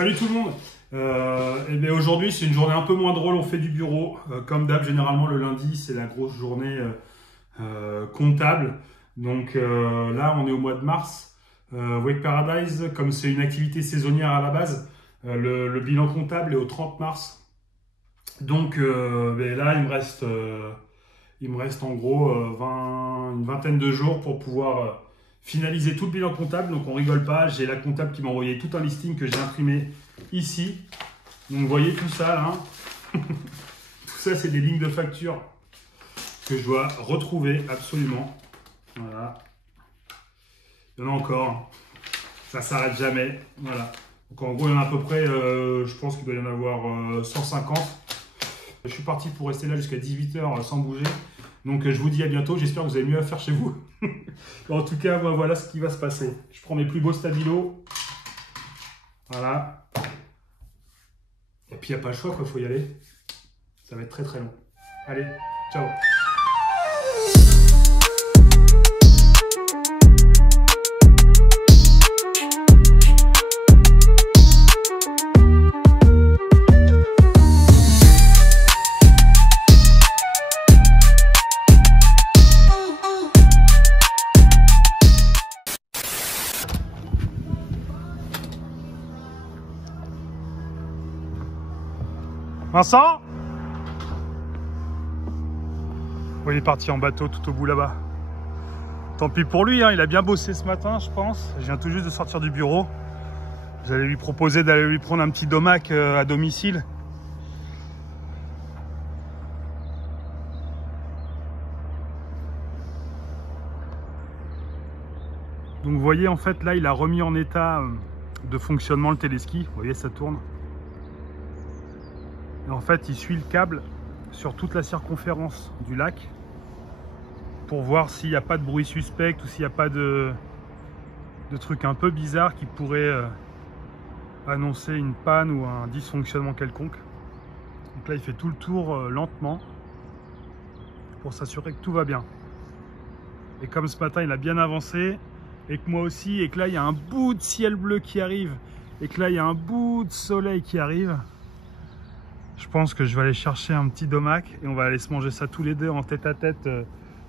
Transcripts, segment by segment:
Salut tout le monde. Et bien aujourd'hui c'est une journée un peu moins drôle, on fait du bureau. Comme d'hab, généralement le lundi c'est la grosse journée comptable. Donc là on est au mois de mars. Wake Paradise, comme c'est une activité saisonnière à la base, le bilan comptable est au 30 mars. Donc là il me reste en gros une vingtaine de jours pour pouvoir finaliser tout le bilan comptable. Donc on rigole pas, j'ai la comptable qui m'a envoyé tout un listing que j'ai imprimé ici. Donc vous voyez tout ça là, tout ça c'est des lignes de facture que je dois retrouver absolument. Voilà, il y en a encore, ça s'arrête jamais. Voilà, donc en gros il y en a à peu près, je pense qu'il doit y en avoir 150. Je suis parti pour rester là jusqu'à 18 h sans bouger. Donc je vous dis à bientôt, j'espère que vous avez mieux à faire chez vous. En tout cas, voilà ce qui va se passer. Je prends mes plus beaux stabilos. Voilà. Et puis il n'y a pas le choix, il faut y aller. Ça va être très très long. Allez, ciao. Vincent? Oui, il est parti en bateau tout au bout là-bas. Tant pis pour lui, hein, il a bien bossé ce matin, je pense. Je viens tout juste de sortir du bureau. J'allais lui proposer d'aller lui prendre un petit domac à domicile. Donc vous voyez, en fait, là, il a remis en état de fonctionnement le téléski. Vous voyez, ça tourne. Et en fait, il suit le câble sur toute la circonférence du lac pour voir s'il n'y a pas de bruit suspect ou s'il n'y a pas de trucs un peu bizarres qui pourraient annoncer une panne ou un dysfonctionnement quelconque. Donc là, il fait tout le tour lentement pour s'assurer que tout va bien. Et comme ce matin, il a bien avancé et que moi aussi, et que là, il y a un bout de ciel bleu qui arrive et que là, il y a un bout de soleil qui arrive, je pense que je vais aller chercher un petit domac et on va aller se manger ça tous les deux en tête à tête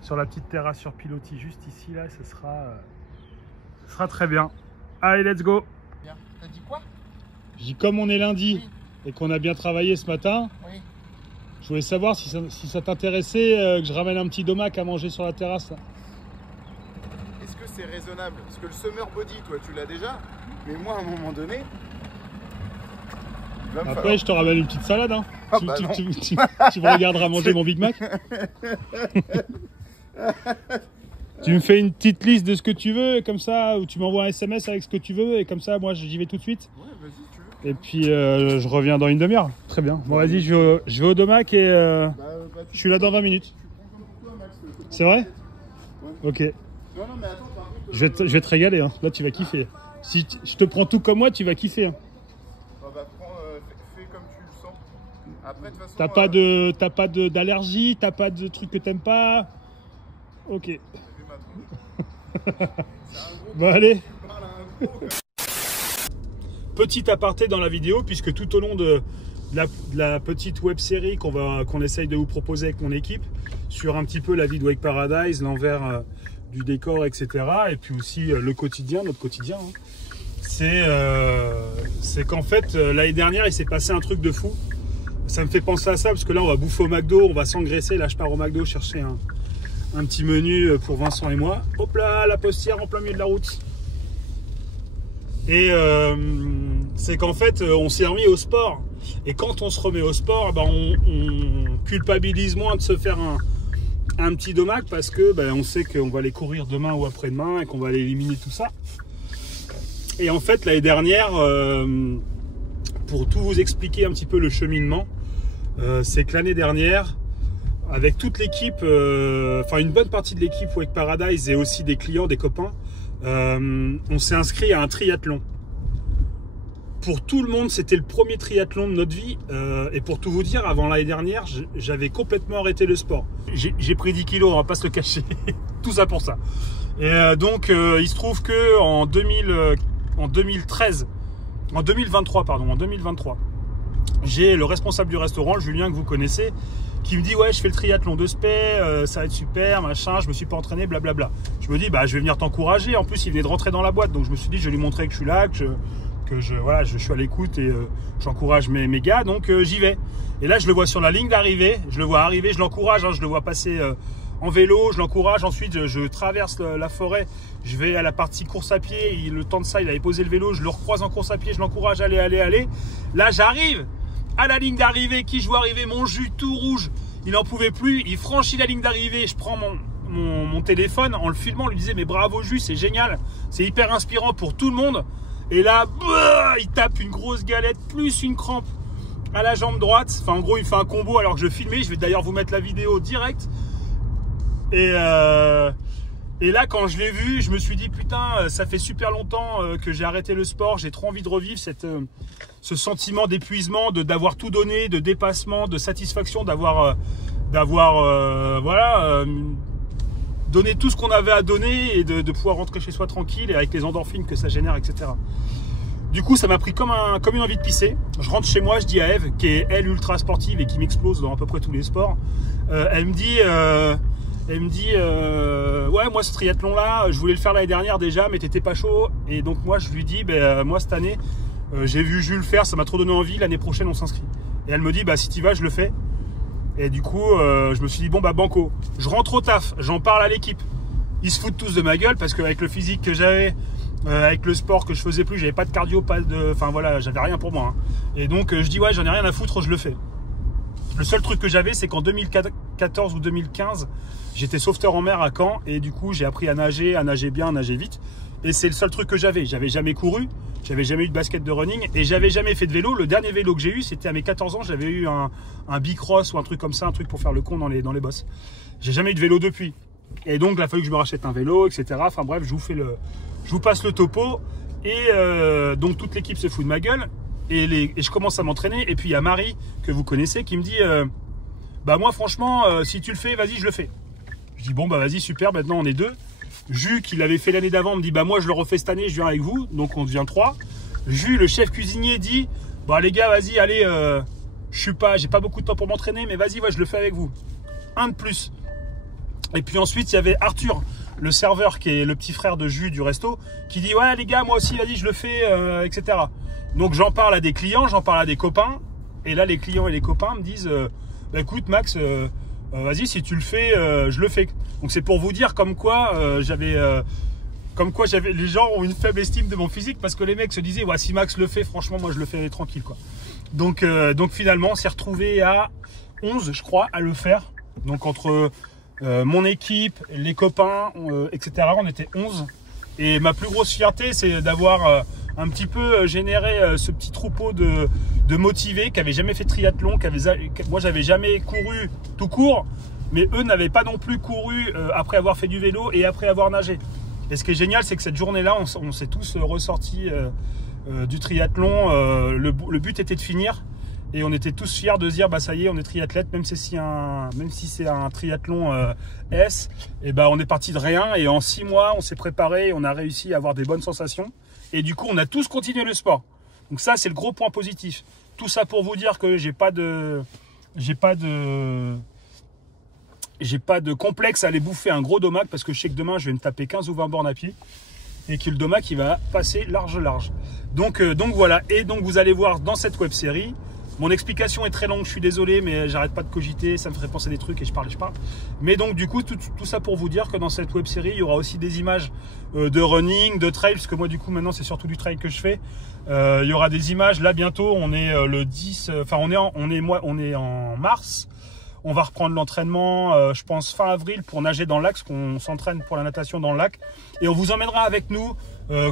sur la petite terrasse sur pilotis juste ici là. Ce sera très bien. Allez, let's go. T'as dit quoi? Je dis comme on est lundi, oui, et qu'on a bien travaillé ce matin, oui, je voulais savoir si ça t'intéressait que je ramène un petit domac à manger sur la terrasse là. Est-ce que c'est raisonnable? Parce que le summer body, toi tu l'as déjà, mais moi à un moment donné... Après, je te ramène une petite salade. Hein. Ah tu me regarderas manger mon Big Mac. Tu me fais une petite liste de ce que tu veux, comme ça, ou tu m'envoies un SMS avec ce que tu veux, et comme ça, moi, j'y vais tout de suite. Ouais, vas-y, tu veux. Et puis, je reviens dans une demi-heure. Très bien. Bon, vas-y, je vais au domac et je suis là dans 20 minutes. C'est vrai? Ouais. Ok. Non, mais attends, par contre, je vais te régaler. Hein. Là, tu vas kiffer. Si je te prends tout comme moi, tu vas kiffer. Hein. Fais comme tu le sens. Après, de toute façon, t'as pas d'allergie, t'as pas de trucs que t'aimes pas. Ok. Bon, allez. Petit aparté dans la vidéo, puisque tout au long de la petite web série qu'on essaye de vous proposer avec mon équipe sur un petit peu la vie de Wake Paradise, l'envers du décor, etc. Et puis aussi le quotidien, notre quotidien. Hein. C'est qu'en fait l'année dernière il s'est passé un truc de fou. Ça me fait penser à ça parce que là on va bouffer au McDo, on va s'engraisser. Là je pars au McDo chercher un petit menu pour Vincent et moi. Hop là, la postière en plein milieu de la route. Et c'est qu'en fait on s'est remis au sport. Et quand on se remet au sport, on culpabilise moins de se faire un petit domac parce que on sait qu'on va aller courir demain ou après-demain et qu'on va aller éliminer tout ça. Et en fait, l'année dernière, pour tout vous expliquer un petit peu le cheminement, c'est que l'année dernière, avec toute l'équipe, enfin une bonne partie de l'équipe Wake Paradise et aussi des clients, des copains, on s'est inscrit à un triathlon. Pour tout le monde, c'était le premier triathlon de notre vie. Et pour tout vous dire, avant l'année dernière, j'avais complètement arrêté le sport. J'ai pris 10 kilos, on va pas se le cacher. Tout ça pour ça. Et donc, il se trouve que en 2013, en 2023, pardon, en 2023, j'ai le responsable du restaurant, Julien, que vous connaissez, qui me dit ouais, je fais le triathlon de Spey, ça va être super, machin, je me suis pas entraîné, blablabla. Je me dis bah je vais venir t'encourager. En plus il venait de rentrer dans la boîte, donc je me suis dit je vais lui montrer que je suis là, voilà, je suis à l'écoute et j'encourage mes gars, donc j'y vais. Et là je le vois sur la ligne d'arrivée, je le vois arriver, je l'encourage, hein, je le vois passer en vélo, je l'encourage. Ensuite je traverse la forêt, je vais à la partie course à pied. Le temps de ça il avait posé le vélo, je le recroise en course à pied, je l'encourage, allez. Là j'arrive à la ligne d'arrivée, qui je vois arriver, mon jus tout rouge, il n'en pouvait plus, il franchit la ligne d'arrivée, je prends mon téléphone en le filmant, lui disait mais bravo Jus, c'est génial, c'est hyper inspirant pour tout le monde. Et là, il tape une grosse galette plus une crampe à la jambe droite, enfin en gros il fait un combo alors que je filmais, je vais d'ailleurs vous mettre la vidéo direct. Et là quand je l'ai vu, je me suis dit putain, ça fait super longtemps que j'ai arrêté le sport, j'ai trop envie de revivre ce sentiment d'épuisement, d'avoir tout donné, de dépassement, de satisfaction, d'avoir donné tout ce qu'on avait à donner et de pouvoir rentrer chez soi tranquille et avec les endorphines que ça génère, etc. Du coup, ça m'a pris comme une envie de pisser. Je rentre chez moi, je dis à Eve, qui est elle ultra sportive et qui m'explose dans à peu près tous les sports, elle me dit ouais, moi ce triathlon là, je voulais le faire l'année dernière déjà, mais t'étais pas chaud. Et donc moi je lui dis moi cette année, j'ai vu Jules faire, ça m'a trop donné envie, l'année prochaine on s'inscrit. Et elle me dit si tu vas, je le fais. Et du coup je me suis dit bon banco. Je rentre au taf, j'en parle à l'équipe. Ils se foutent tous de ma gueule parce qu'avec le physique que j'avais, avec le sport que je faisais plus, j'avais pas de cardio, enfin voilà, j'avais rien pour moi, hein. Et donc je dis ouais, j'en ai rien à foutre, je le fais. Le seul truc que j'avais, c'est qu'en 2014 ou 2015, j'étais sauveteur en mer à Caen et du coup j'ai appris à nager bien, à nager vite. Et c'est le seul truc que j'avais. J'avais jamais couru, j'avais jamais eu de basket de running et j'avais jamais fait de vélo. Le dernier vélo que j'ai eu, c'était à mes 14 ans. J'avais eu un bicross ou un truc comme ça, un truc pour faire le con dans les bosses. J'ai jamais eu de vélo depuis. Et donc il a fallu que je me rachète un vélo, etc. Enfin bref, je vous passe le topo. Et donc toute l'équipe se fout de ma gueule. Et je commence à m'entraîner. Et puis il y a Marie, que vous connaissez, qui me dit moi franchement, si tu le fais, vas-y, je le fais. Je dis bon vas-y, super, maintenant on est deux. Jus, qui l'avait fait l'année d'avant, me dit moi je le refais cette année, je viens avec vous. Donc on devient 3. Jus, le chef cuisinier, dit les gars, vas-y, allez, j'ai pas beaucoup de temps pour m'entraîner, mais vas-y, je le fais avec vous. Un de plus. Et puis ensuite il y avait Arthur, le serveur, qui est le petit frère de Jus du resto, qui dit ouais les gars, moi aussi, vas-y, je le fais, etc. Donc j'en parle à des clients, j'en parle à des copains. Et là les clients et les copains me disent écoute Max, vas-y, si tu le fais, je le fais. Donc c'est pour vous dire comme quoi les gens ont une faible estime de mon physique, parce que les mecs se disaient ouais, si Max le fait, franchement moi je le fais tranquille quoi. Donc finalement on s'est retrouvé à 11 je crois à le faire. Donc entre mon équipe, les copains, etc. on était 11. Et ma plus grosse fierté, c'est d'avoir un petit peu généré ce petit troupeau de motivés qui n'avaient jamais fait de triathlon, moi j'avais jamais couru tout court, mais eux n'avaient pas non plus couru après avoir fait du vélo et après avoir nagé. Et ce qui est génial, c'est que cette journée-là, on s'est tous ressortis du triathlon. Le but était de finir et on était tous fiers de se dire ça y est, on est triathlète, même si c'est un triathlon S. Et on est parti de rien et en 6 mois, on s'est préparé et on a réussi à avoir des bonnes sensations. Et du coup, on a tous continué le sport. Donc ça, c'est le gros point positif. Tout ça pour vous dire que j'ai pas de complexe à aller bouffer un gros domac, parce que je sais que demain, je vais me taper 15 ou 20 bornes à pied et que le domac, il va passer large. Donc voilà. Et donc, vous allez voir dans cette web série, mon explication est très longue, je suis désolé, mais j'arrête pas de cogiter, ça me ferait penser des trucs et je parle. Mais donc du coup, tout ça pour vous dire que dans cette web série, il y aura aussi des images de running, de trail, parce que moi du coup maintenant c'est surtout du trail que je fais. Il y aura des images, là bientôt, on est le 10, enfin on est en mars. On va reprendre l'entraînement, je pense fin avril, pour nager dans le lac, parce qu'on s'entraîne pour la natation dans le lac. Et on vous emmènera avec nous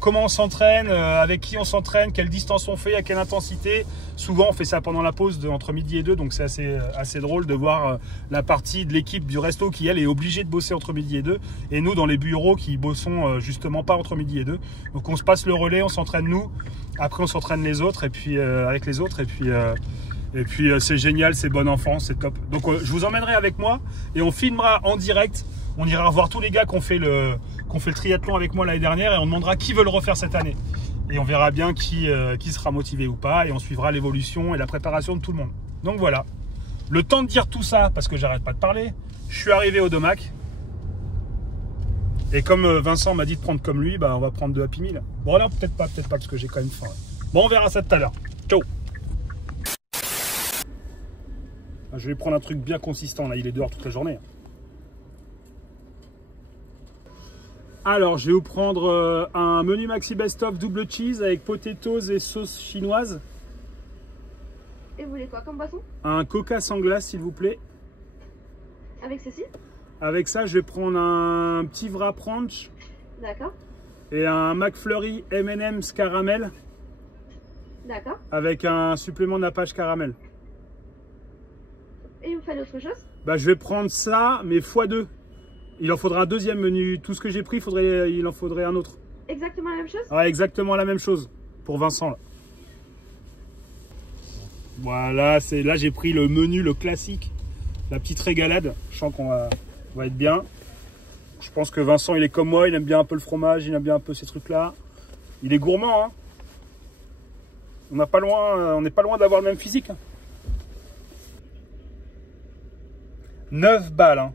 comment on s'entraîne, avec qui on s'entraîne, quelle distance on fait, à quelle intensité. Souvent, on fait ça pendant la pause entre midi et 2, donc c'est assez drôle de voir la partie de l'équipe du resto qui, elle, est obligée de bosser entre midi et 2. Et nous, dans les bureaux, qui bossons justement pas entre midi et 2. Donc on se passe le relais, on s'entraîne nous. Après, on s'entraîne les autres, et puis avec les autres, et puis c'est génial, c'est bon enfant, c'est top. Donc je vous emmènerai avec moi et on filmera en direct. On ira revoir tous les gars qui ont fait le triathlon avec moi l'année dernière et on demandera qui veut le refaire cette année. Et on verra bien qui sera motivé ou pas. Et on suivra l'évolution et la préparation de tout le monde. Donc voilà. Le temps de dire tout ça, parce que j'arrête pas de parler, je suis arrivé au Domac. Et comme Vincent m'a dit de prendre comme lui, bah on va prendre 2 Happy Meal. Bon là, peut-être pas, parce que j'ai quand même faim. Bon, on verra ça tout à l'heure. Ciao. Je vais prendre un truc bien consistant, là, il est dehors toute la journée. Alors, je vais vous prendre un menu maxi best-of double cheese avec potatoes et sauce chinoise. Et vous voulez quoi comme boisson? Un coca sans glace, s'il vous plaît. Avec ceci? Avec ça, je vais prendre un petit wrap ranch. D'accord. Et un McFlurry M&M's caramel. D'accord. Avec un supplément nappage caramel. Et vous faites autre chose? Bah, je vais prendre ça, mais x2. Il en faudra un deuxième menu. Tout ce que j'ai pris, il en faudrait un autre. Exactement la même chose? Ouais, exactement la même chose. Pour Vincent, là. Voilà, là j'ai pris le menu, le classique. La petite régalade. Je sens qu'on va être bien. Je pense que Vincent, il est comme moi. Il aime bien un peu le fromage. Il aime bien un peu ces trucs-là. Il est gourmand, hein. On n'est pas loin d'avoir le même physique. Hein. 9 balles. Hein.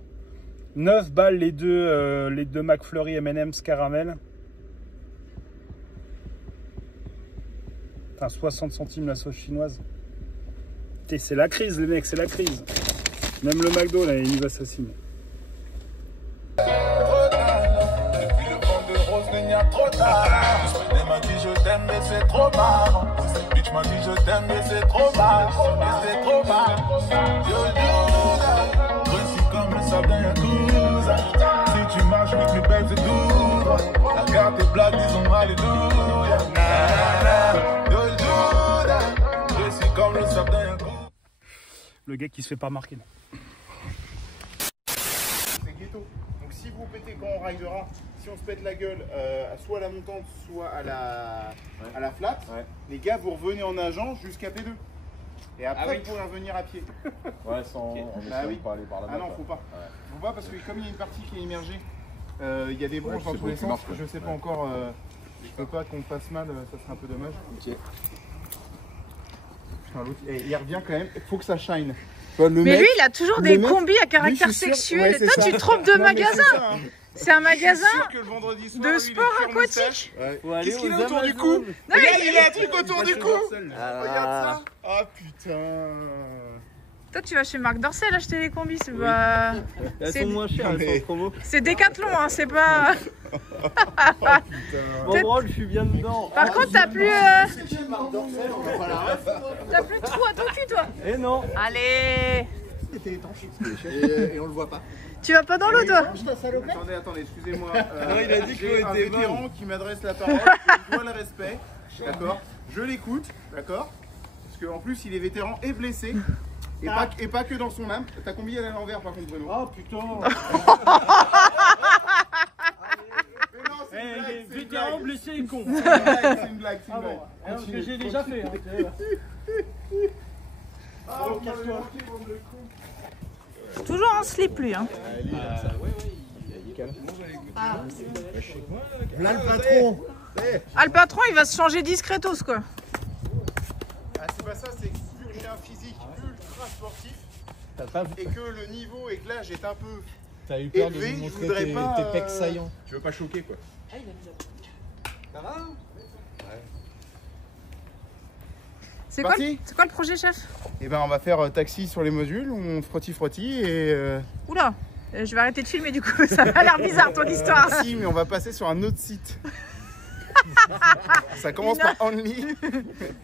9 balles les deux McFlurry M&M's caramel. Enfin, 60 centimes la sauce chinoise. C'est la crise, les mecs, c'est la crise. Même le McDo, là, il nous assassine. Depuis le vent de rose, il n'y a trop tard. Elle m'a dit je t'aime, mais c'est trop marrant. Cette bitch m'a dit je t'aime, mais c'est trop marrant. Mais c'est trop marrant. Yo, Russie comme le sable d'un Yakuza. Si tu marches, mais plus belle, c'est tout droit. La carte est blague, disons alléluia. Yo, Russie comme le sable d'un Yakuza. Le gars qui se fait pas marquer. Là. C'est ghetto. Donc si vous pétez quand on ridera, si on se pète la gueule soit à la montante, soit à la flat, les gars vous revenez en nageant jusqu'à P2. Et après vous pourrez revenir à pied. Ouais, sans pas aller par là-bas. Ah non, faut pas. Faut pas parce que comme il y a une partie qui est immergée, il y a des branches dans tous les sens. Je sais pas encore. Je peux pas qu'on fasse mal, ça serait un peu dommage. Ok. Putain, l'autre, il revient quand même. Faut que ça shine. Mais lui, il a toujours des combis à caractère sexuel. Ouais, toi, ça. tu te trompes de magasin. C'est un magasin de sport aquatique. Qu'est-ce qu'il a autour du cou? Non, mais il a un truc autour du cou. Regarde ça. Ah putain. Toi, tu vas chez Marc Dorcel acheter les combis, c'est pas. Elles sont moins chères, elles sont en promo. C'est Décathlon, hein, c'est pas. Mon rôle, je suis bien dedans. Par contre, t'as plus. T'as plus de trou à ton cul, toi. Eh non. Allez. Et on le voit pas. Tu vas pas dans l'eau, toi? Attendez, excusez-moi. il a dit que j'ai un était vétéran qui m'adresse la parole, je dois le respect, d'accord? Je l'écoute, d'accord? Parce qu'en plus, il est vétéran et blessé. Et pas que dans son âme. T'as combien elle est à l'envers par contre, Bruno? Oh putain. Mais non, c'est une blague, c'est une vétéran blague. blessé et con. C'est une blague, c'est une blague. Ce que j'ai déjà fait. Toujours en slip, lui. Hein. Là le patron. Ah, le patron, il va se changer discretos, quoi. Ah, c'est pas ça, c'est que j'ai un physique ultra sportif et que le niveau et que l'âge est un peu. T'as eu peur de élevé, nous je montrer voudrais tes, pas, tes pecs saillants. Tu veux pas choquer quoi. Ça va? C'est quoi le projet, chef? Et ben on va faire taxi sur les modules, on frotti et. Oula, je vais arrêter de filmer du coup, ça a l'air bizarre ton histoire. Si, mais on va passer sur un autre site. Ça commence par Only.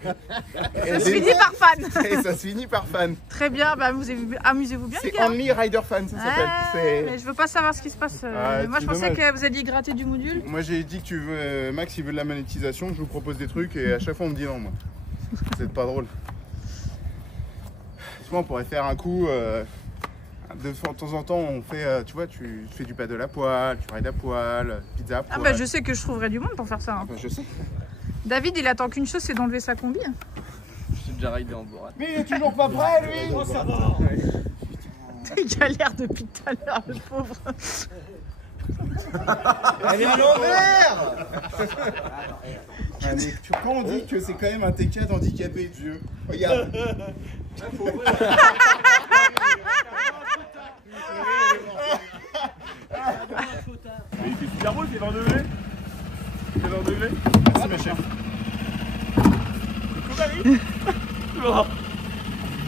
Ça se finit par fan. Et ça se finit par fan. Très bien, bah, amusez-vous bien les C'est gars. Only Rider Fan, ça s'appelle. Mais je veux pas savoir ce qui se passe. Moi je pensais que vous alliez gratter du module. Moi j'ai dit que tu veux, Max il veut de la monétisation, je vous propose des trucs et à chaque fois on me dit non moi. C'est pas drôle. Souvent on pourrait faire un coup, de temps en temps on fait, tu vois, tu fais du paddle à poil, tu rides à poil, pizza à poil. Ah bah je sais que je trouverai du monde pour faire ça. Hein. Bah, je sais. David il attend qu'une chose, c'est d'enlever sa combi. Hein. Je suis déjà ridé en bourrade. Mais il est toujours pas prêt lui. Ça va. Il galère depuis tout à l'heure le pauvre. Elle est à l'envers. Quand on dit que c'est quand même un T4 handicapé, Dieu. Regarde. Il fait super beau, il fait 20 degrés. Il fait 20 degrés. Merci ma chère.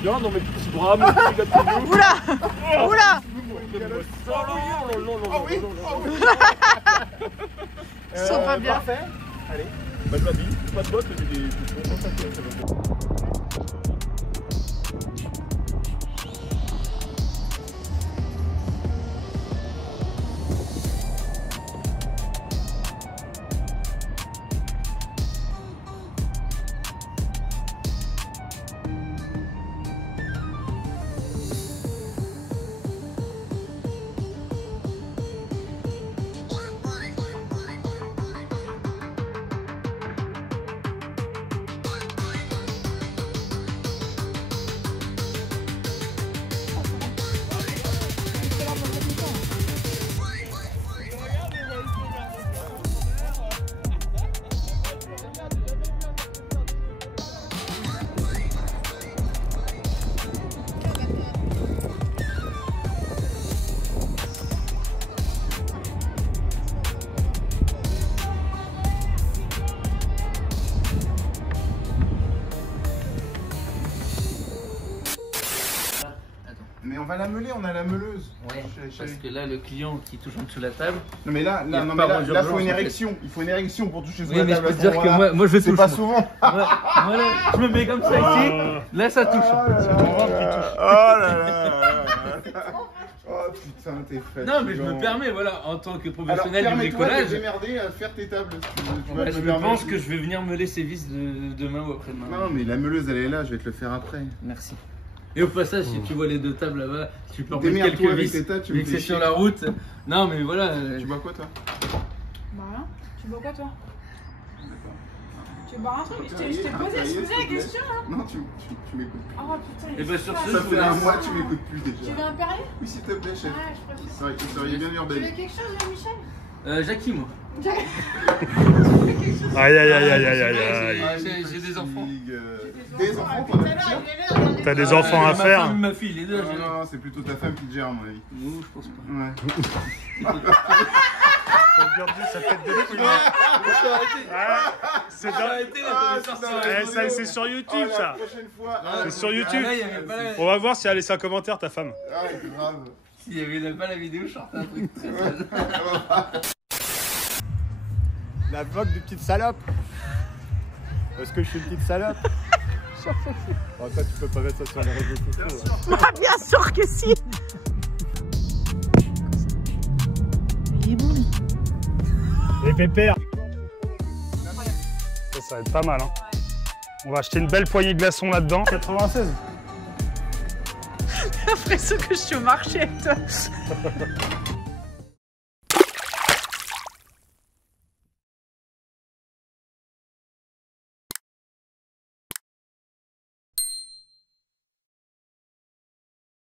Bien, non mais tu bras, mon petit gâteau. Oula. Oula. Ils sont pas bien. Parfait. Allez. Bah je m'habille, pas de bottes, mais des bons sacs, ça va bien. Mais on va la meuler, on a la meuleuse. Ouais, parce que là, le client qui touche en dessous de la table. Non mais là, Il y a non, pas mais là, d'urgence, là, faut une en fait. érection. Il faut une érection pour toucher sous Oui, la mais je table. peux à te ce dire que moment-là. moi je C'est touche. pas moi. souvent. Voilà, je me mets comme ça ici. Là, ça touche. C'est mon ventre qui touche. Oh là là. Oh putain, t'es fatigant. Non, mais je me permets, voilà, en tant que Alors, professionnel du permets-toi de bricolage. démerder à faire tes tables. Si tu Ouais, vas je te permettre. pense que je vais venir meuler ces vis de demain ou après-demain. Non, mais la meuleuse, elle est là, je vais te le faire après. Merci. Et au passage, si tu vois les deux tables là-bas, si tu peux en mettre Démerde-toi quelques avec vis, tes tas, tu me vu que fais c'est sur chier. la route. Non, mais voilà. Tu bois quoi, toi? Bah rien. Tu bois quoi toi? Tu bois un truc? Je t'ai Perrier, posé, je posais la s'il te question là. plaît. Non, tu m'écoutes plus. Oh putain. Et bah, sur ce, Ça je vous fait un laisse. mois que tu m'écoutes plus Tu déjà. veux un Perrier? Oui, s'il te plaît, chef. Ouais, je préfère. C'est vrai que vous seriez bien Tu urbaine. veux quelque chose, Michel? Jackie, moi. Aïe aïe aïe aïe aïe aïe aïe. J'ai des enfants. Des enfants, t'en as plusieurs? T'as des enfants à Ma faire. femme, ma fille, les deux. Non, non, c'est plutôt ta femme qui te gère, à mon avis. Non, je pense pas. Ouais. Aujourd'hui, ça fait des couilles. C'est c'est sur YouTube ça. La prochaine fois. C'est sur YouTube. Là, il y avait pas la- On va voir si elle a laissé un commentaire, ta femme. Ah, grave. S'il y avait pas la vidéo, je sortais un truc très sale. La vlog de petite salope. Est-ce que je suis une petite salope? Oh, ça, tu peux pas mettre ça sur les réseaux sociaux. Bah bien sûr que si. Il est bon lui. Et pépère. Ça va être pas mal. Hein. On va acheter une belle poignée de glaçons là-dedans. 96. J'ai l'impression que je suis au marché avec toi.